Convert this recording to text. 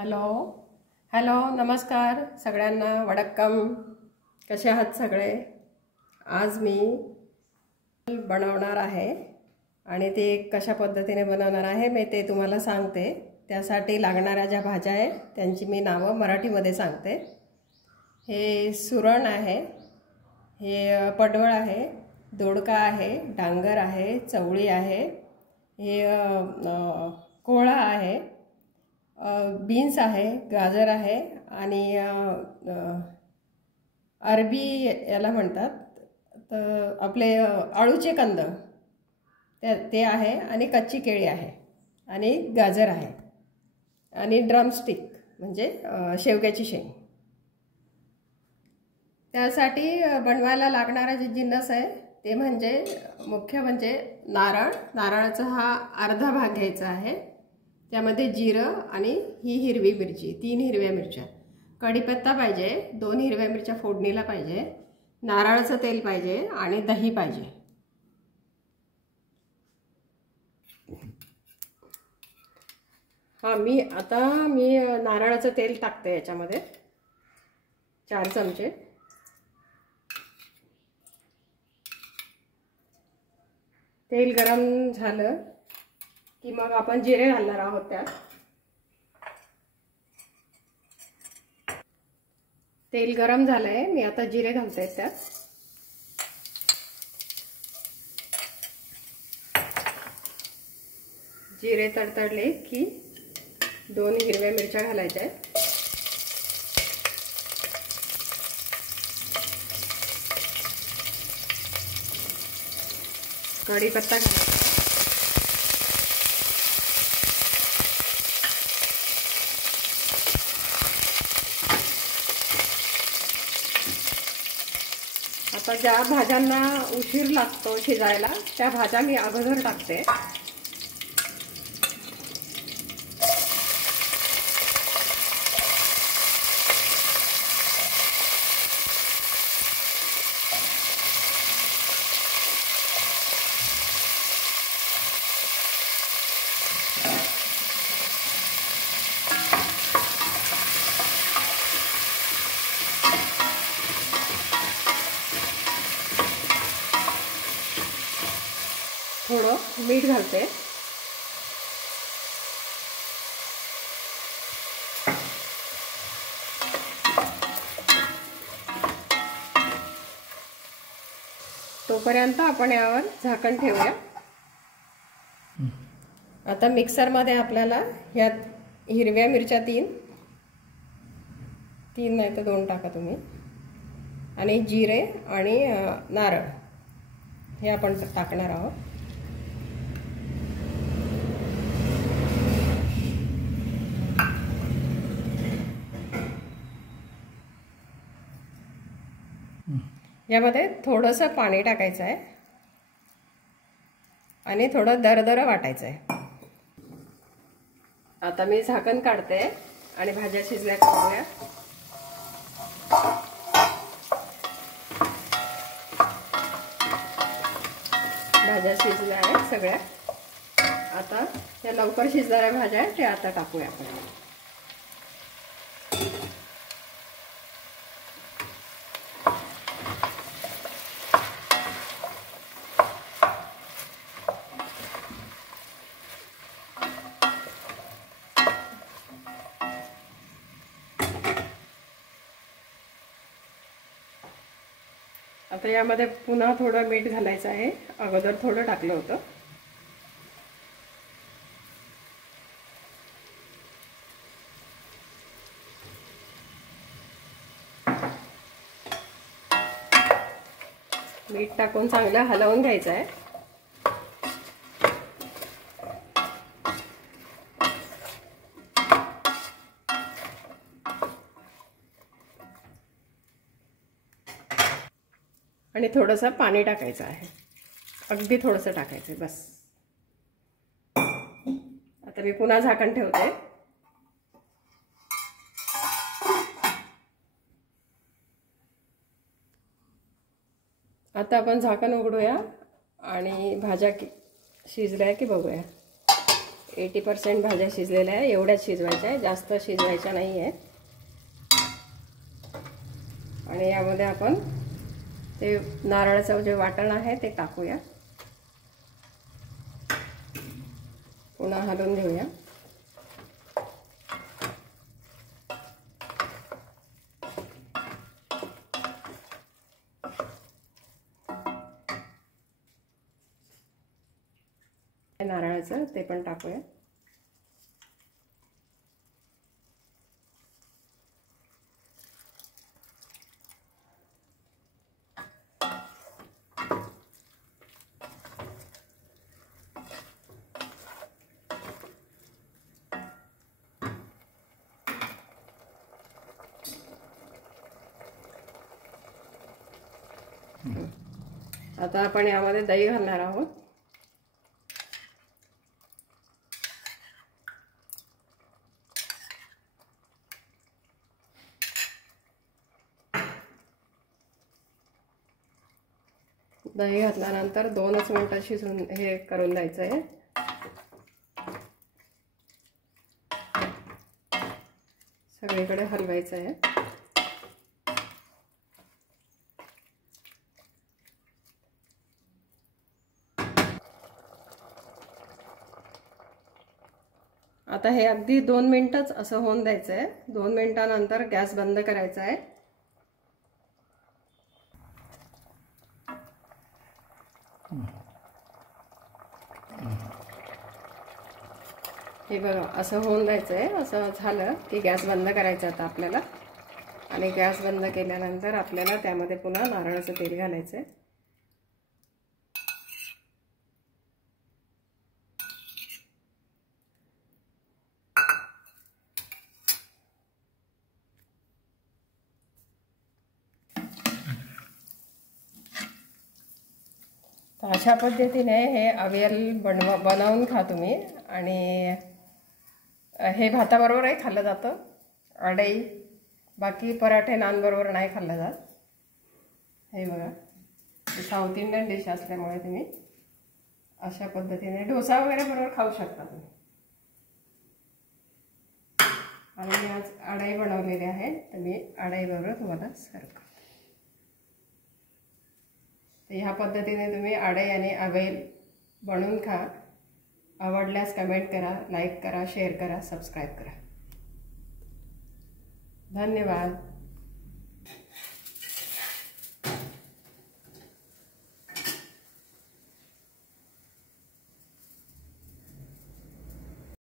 Hello hello नमस्कार सगळ्यांना वडक्कम. कसे आहात सगळे? आज मी बनवणार आहे आणि ते कशा पद्धतीने बनवणार आहे मी ते तुम्हाला सांगते. त्यासाठी लागणाऱ्या ज्या भाज्या आहेत त्यांची मी नावं मराठीमध्ये सांगते. हे सुरण आहे, हे पडवळ आहे, दोडका आहे, डांगर आहे, चवळी आहे, हे कोहळा आहे, बीन्स आहे, गाजर आहे आणि अरबी याला म्हणतात तर आपले आळूचे कंद ते आहे आणि कच्ची केळी आहे आणि गाजर आहे आणि ड्रमस्टिक म्हणजे शेवग्याची शेंग. त्यासाठी बनवायला लागणारा जे जिन्नस आहे ते म्हणजे मुख्य म्हणजे नारळाचा हा अर्धा भाग घ्यायचा आहे. त्यामध्ये जिरं आणि ही हिरवी मिरची, 3 हिरव्या मिरच्या, कढीपत्ता पाहिजे, 2 हिरव्या मिरच्या फोडणीला पाहिजे, नारळाचं तेल पाहिजे आणि दही पाहिजे. मी नारळाचं तेल टाकते याच्यामध्ये 4 चमचे. तेल गरम झालं की मग आपण जिरे घालणार आहोत. त्यात तेल गरम झालंय, मी आता जिरे घालते. त्यात जिरे तडतडले की 2 हिरव्या मिरच्या घालायच्या आहेत. कढीपत्ता घालायचा. आता ज्या भाज्यांना उशीर लागतो शिजायला त्या भाज्या मी अगोदर टाकते. थोडं मीठ घालते. तोपर्यंत आपण यावर झाकण ठेवूया. आता मिक्सरमध्ये आपल्याला ह्यात हिरव्या मिरच्या 3 नाही तर 2 टाका तुम्ही, आणि जिरे आणि नारळ हे आपण टाकणार आहोत. यामध्ये थोडंसं पाणी टाकायचं आहे आणि थोडं दरदरं वाटायचं आहे. आता मी झाकण काढते आणि भाज्या शिजल्या का बघूया. भाज्या शिजल्या आहेत सगळ्या. आता त्या लवकर शिजणाऱ्या भाज्या आहेत त्या आता टाकूया आपण. आता यामध्ये पुन्हा थोडं मीठ घालायचं आहे. अगोदर थोडं टाकलं होतं. मीठ टाकून चांगलं हलवून घ्यायचं आहे. आणि थोडंसं पाणी टाकायचं आहे. अगदी थोडंसं टाकायचं बस. आता मी पुन्हा झाकण ठेवते. आता आपण झाकण उघडूया आणि भाज्या शिजल्या की बघूया. 80% भाज्या शिजलेल्या आहे, एवढ्याच शिजवायच्या आहे, जास्त शिजवायच्या नाही आहे. आणि यामध्ये आपण ते नारळाचं जे वाटण आहे ते टाकूया, पुन्हा हलवून घेऊया. नारळाचं ते पण टाकूया. आता आपण यामध्ये दही घालणार आहोत. दही घातल्यानंतर 2च मिनिटं शिजून हे करून द्यायचं आहे. सगळीकडे हलवायचं आहे. आता हे अगदी 2 मिनिटच असं होऊन द्यायचं आहे. 2 मिनिटानंतर गॅस बंद करायचा आहे. हे बघा असं होऊन द्यायचं आहे. असं झालं की गॅस बंद करायचा आता आपल्याला. आणि गॅस बंद केल्यानंतर आपल्याला त्यामध्ये पुन्हा नारळाचं तेल घालायचं आहे. तर अशा पद्धतीने हे अवियल बनवून खा तुम्ही. आणि हे भाताबरोबरही खाल्लं जातं, अडई, बाकी पराठे नानबरोबर नाही खाल्लं जात. हे बघा, साऊथ इंडियन डिश असल्यामुळे तुम्ही अशा पद्धतीने डोसा वगैरे बरोबर खाऊ शकता तुम्ही. आणि मी आज अडई बनवलेली आहे, तर मी अडईबरोबर तुम्हाला सर्व करते. तर ह्या पद्धतीने तुम्ही अडई आणि अवेल बनवून खा. आवडल्यास कमेंट करा, लाईक करा, शेअर करा, सबस्क्राईब करा. धन्यवाद.